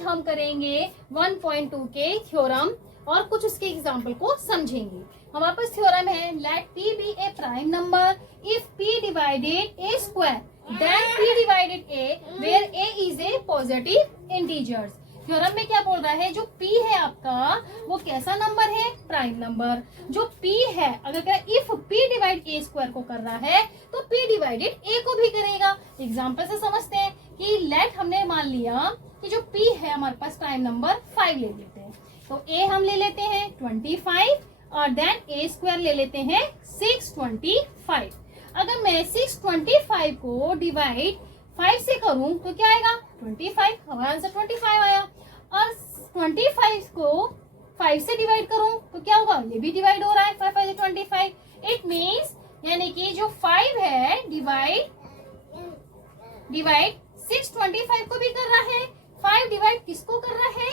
आज हम करेंगे 1.2 के थ्योरम और कुछ उसके एग्जाम्पल को समझेंगे। हमारे पास थ्योरम है, let p be a prime number if p divided a square then p divided a where a is a positive integers. Theorem में क्या बोल रहा है, जो p है आपका वो कैसा नंबर है, प्राइम नंबर। जो p है अगर कह if p divide a square को कर रहा है तो p डिवाइडेड a को भी करेगा। एग्जाम्पल से समझते हैं कि लेट हमने मान लिया कि जो p है हमारे पास प्राइम नंबर 5 ले लेते हैं, तो a हम ले लेते हैं 25 और देन a स्क्वायर ले लेते हैं 625। अगर मैं 625 को डिवाइड 5 से करूं तो क्या आएगा 25, हमारा आंसर 25 आया। और 25 को 5 से डिवाइड करूं तो क्या होगा, ये भी डिवाइड हो रहा है, 5 5 25। इट मीन्स यानी कि जो 5 है डिवाइड 625 को भी कर रहा है, 5 डिवाइड किसको कर रहा है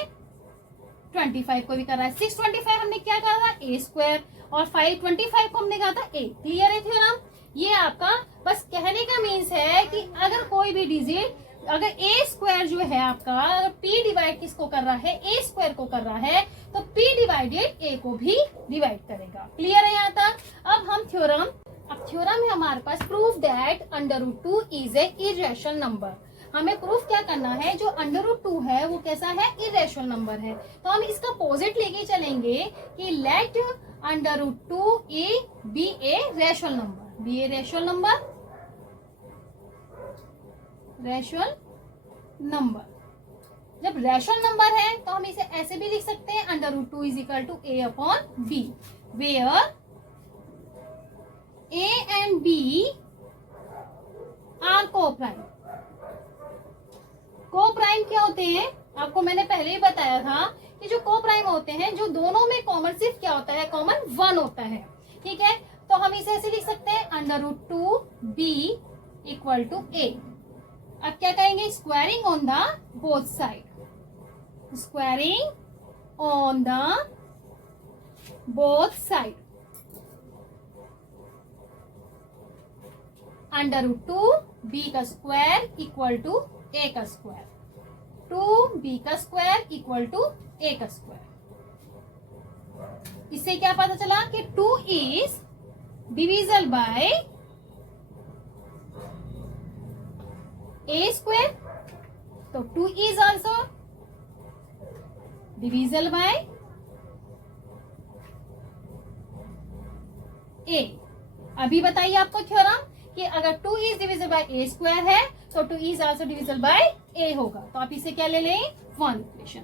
25 को भी कर रहा है। 625 हमने क्या कहा था a स्क्वायर और 525 को हमने कहा था a। क्लियर है थ्योरम? ये आपका बस कहने का मीन्स है कि अगर कोई भी डिजिट अगर a स्क्वायर जो है आपका अगर p डिवाइड किसको कर रहा है a स्क्वायर को कर रहा है तो p डिवाइडेड a को भी डिवाइड करेगा। क्लियर है यहाँ तक? अब थ्योरम है हमारे पास proof that √2 is a irrational number. हमें प्रूफ क्या करना है, जो √2 है वो कैसा है, इरेशनल नंबर है। तो हम इसका अपोजिट लेके चलेंगे कि let √2 be a rational number, be a rational number. जब रेशनल नंबर है तो हम इसे ऐसे भी लिख सकते हैं √2 is equal to a upon b, where a and b are coprime. Coprime क्या होते हैं, आपको मैंने पहले ही बताया था कि जो को-प्राइम होते हैं जो दोनों में कॉमन सिर्फ क्या होता है, कॉमन 1 होता है। ठीक है, तो हम इसे ऐसे लिख सकते हैं √2 b इक्वल टू a। अब क्या करेंगे, squaring on the both side, squaring on the both side. √2 b का स्क्वायर इक्वल टू a का स्क्वायर, 2b का स्क्वायर इक्वल टू a का स्क्वायर। इससे क्या पता चला कि 2 is divisible bye a square, तो 2 is also divisible bye a। अभी बताइए आपको थ्योरम कि अगर 2 is divisible bye a square है तो 2 is also divisible bye a होगा। तो आप इसे क्या ले लें, 1 इक्वेशन।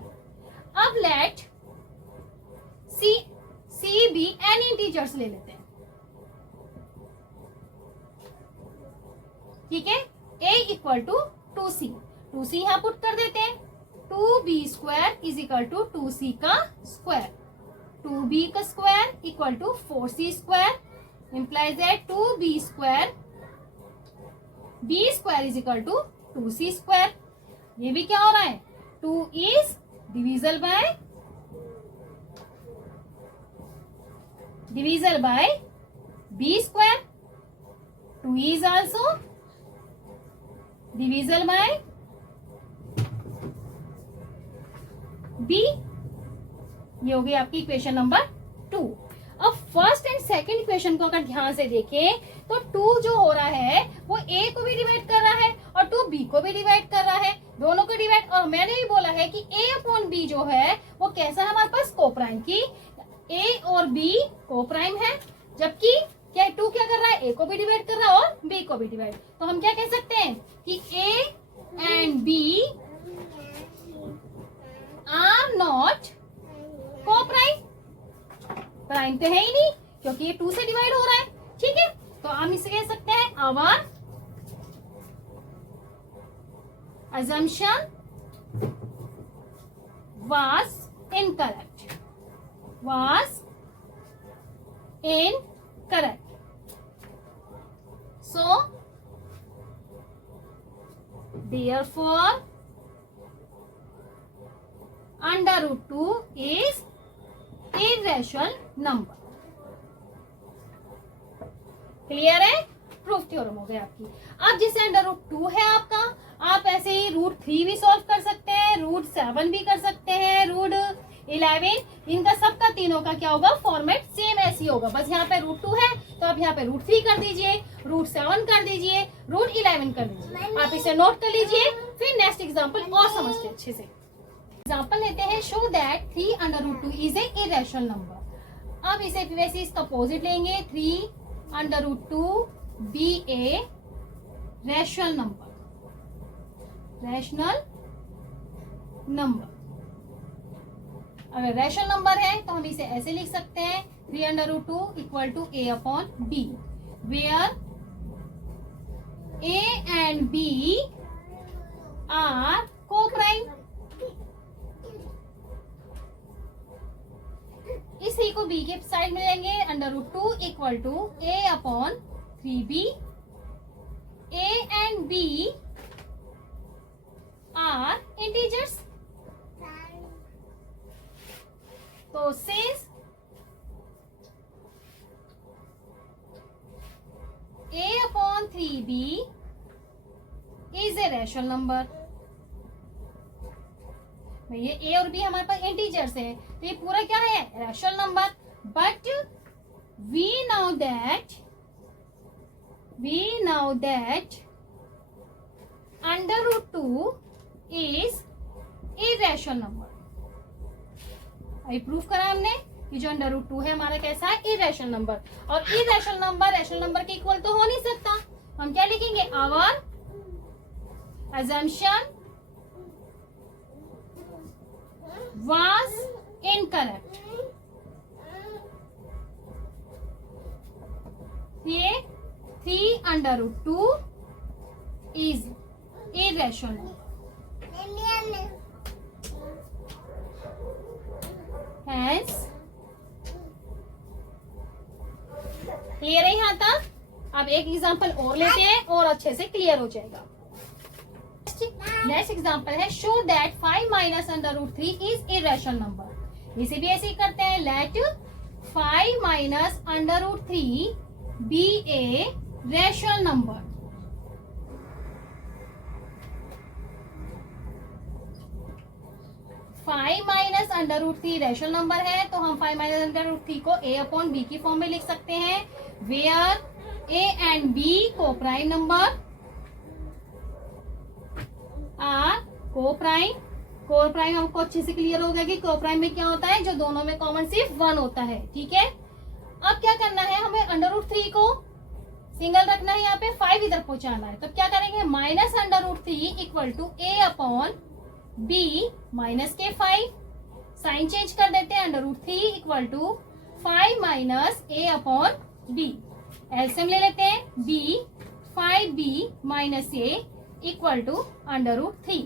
अब let c b an integers ले लेते हैं। ठीक है, a इक्वल टू 2c यहां पुट कर देते हैं, 2b square is equal to 2c का स्क्वायर, 2b का square equal to 4c square implies that 2b square b square is equal to 2c square. ये भी क्या हो रहा है, 2 is divisible by b square, 2 is also divisible by b। ये हो गई आपकी इक्वेशन नंबर 2। अब फर्स्ट एंड सेकंड इक्वेशन को अगर ध्यान से देखें तो 2 जो हो रहा है वो a को भी डिवाइड कर रहा है और 2 b को भी डिवाइड कर रहा है, दोनों को डिवाइड। और मैंने भी बोला है कि a अपॉन b जो है वो कैसा है हमारे पास, को-प्राइम की a और b को-प्राइम है, जबकि क्या 2 क्या कर रहा है, a को भी डिवाइड कर रहा है और b को भी डिवाइड। तो हम क्या कह सकते हैं कि a and b are not coprime, prime तो है ही नहीं क्योंकि ये 2 से डिवाइड हो रहा है। ठीक है, तो हम इसे कह सकते हैं our assumption was incorrect, so therefore √2 is irrational number। Clear है? प्रूफ थ्योरम हो गया आपकी। अब जैसे √2 है आपका, आप ऐसे ही √3 भी सॉल्व कर सकते हैं, √7 भी कर सकते हैं, √11, इनका सबका तीनों का क्या होगा, फॉर्मेट सेम ऐसी होगा। बस यहाँ पे √2 है तो आप यहाँ पे √3 कर दीजिए, √7 कर दीजिए, √11 कर दीजिए। आप इसे नोट कर लीजिए, फिर नेक्स्ट एग्जाम्पल और समझते अच्छे से। एग्जाम्पल लेते हैं, show that 3/√2 is a irrational number. अब इसे वैसे इसका अपोजिट लेंगे, 3/√2 be a rational number, rational number. अगर रैशनल नंबर है तो हम इसे ऐसे लिख सकते हैं, 3/√2 equal to a/b, where a and b are co-prime। इस c को b के साइड में लेंगे, √2 equal to a/3b, a and b are integers। तो since a/3b is a rational number, ये a और b हमारे पास इंटीजर्स है तो ये पूरा क्या है, rational number. But we know that √2 is irrational number। अभी प्रूफ करा हमने कि जो √2 है हमारा कैसा है, इरेशनल नंबर। और इरेशनल नंबर रैशनल नंबर के इक्वल तो हो नहीं सकता। हम क्या लिखेंगे, आवर assumption was incorrect। ये 3/√2 is irrational। Hence क्लियर है यहाँ तक। अब एक एग्जांपल और लेते हैं और अच्छे से क्लियर हो जाएगा। नेक्स्ट एग्जांपल है, show that 5 - √3 is irrational number. इसे भी ऐसे ही करते हैं, let 5 - √3 be a rational number. Five -√3 rational number है तो हम 5 - √3 को a/b की फॉर्म में लिख सकते हैं, वेयर a and b को प्राइम नंबर आर को प्राइम हमको अच्छे से क्लियर हो गया कि को प्राइम में क्या होता है, जो दोनों में कॉमन सिर्फ 1 होता है। ठीक है, अब क्या करना है, हमें √3 को सिंगल रखना है, यहाँ पे 5 इधर पहुंचाना है। तो क्या करेंगे, -√3 इक्वल टू a/b माइनस के 5, साइन चेंज कर देते हैं, √3 इक्वल टू 5 a/b। एलसीएम ले लेते हैं, b 5b - a equal to √3।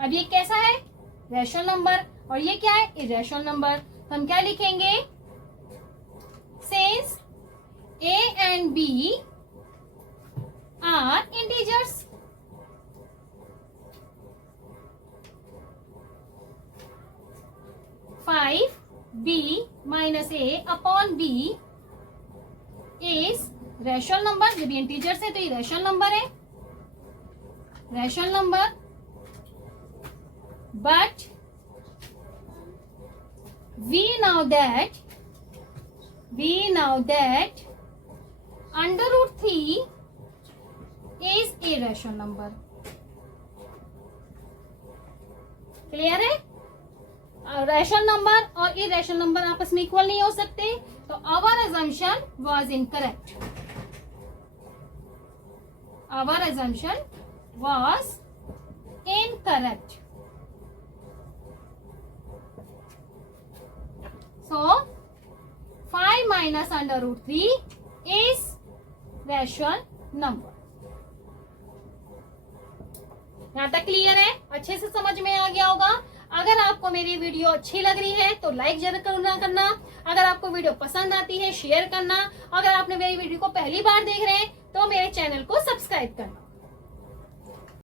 अब ये कैसा है, रैशनल नंबर, और ये क्या है, इरेशनल नंबर। तो हम क्या लिखेंगे, since a and b are integers, five b - a/b is rational number. जब ये इंटीजर्स है तो ये रैशनल नंबर है, rational number. But we know that √3 is irrational number। Clear है, रैशनल नंबर और इरेशनल नंबर आपस में इक्वल नहीं हो सकते, तो our assumption was incorrect। Our assumption was incorrect। So 5 - √3 is rational number। यहाँ तक क्लियर है, अच्छे से समझ में आ गया होगा। अगर आपको मेरी वीडियो अच्छी लग रही है तो लाइक जरूर करना। अगर आपको वीडियो पसंद आती है शेयर करना। अगर आपने मेरी वीडियो को पहली बार देख रहे हैं तो मेरे चैनल को सब्सक्राइब करना।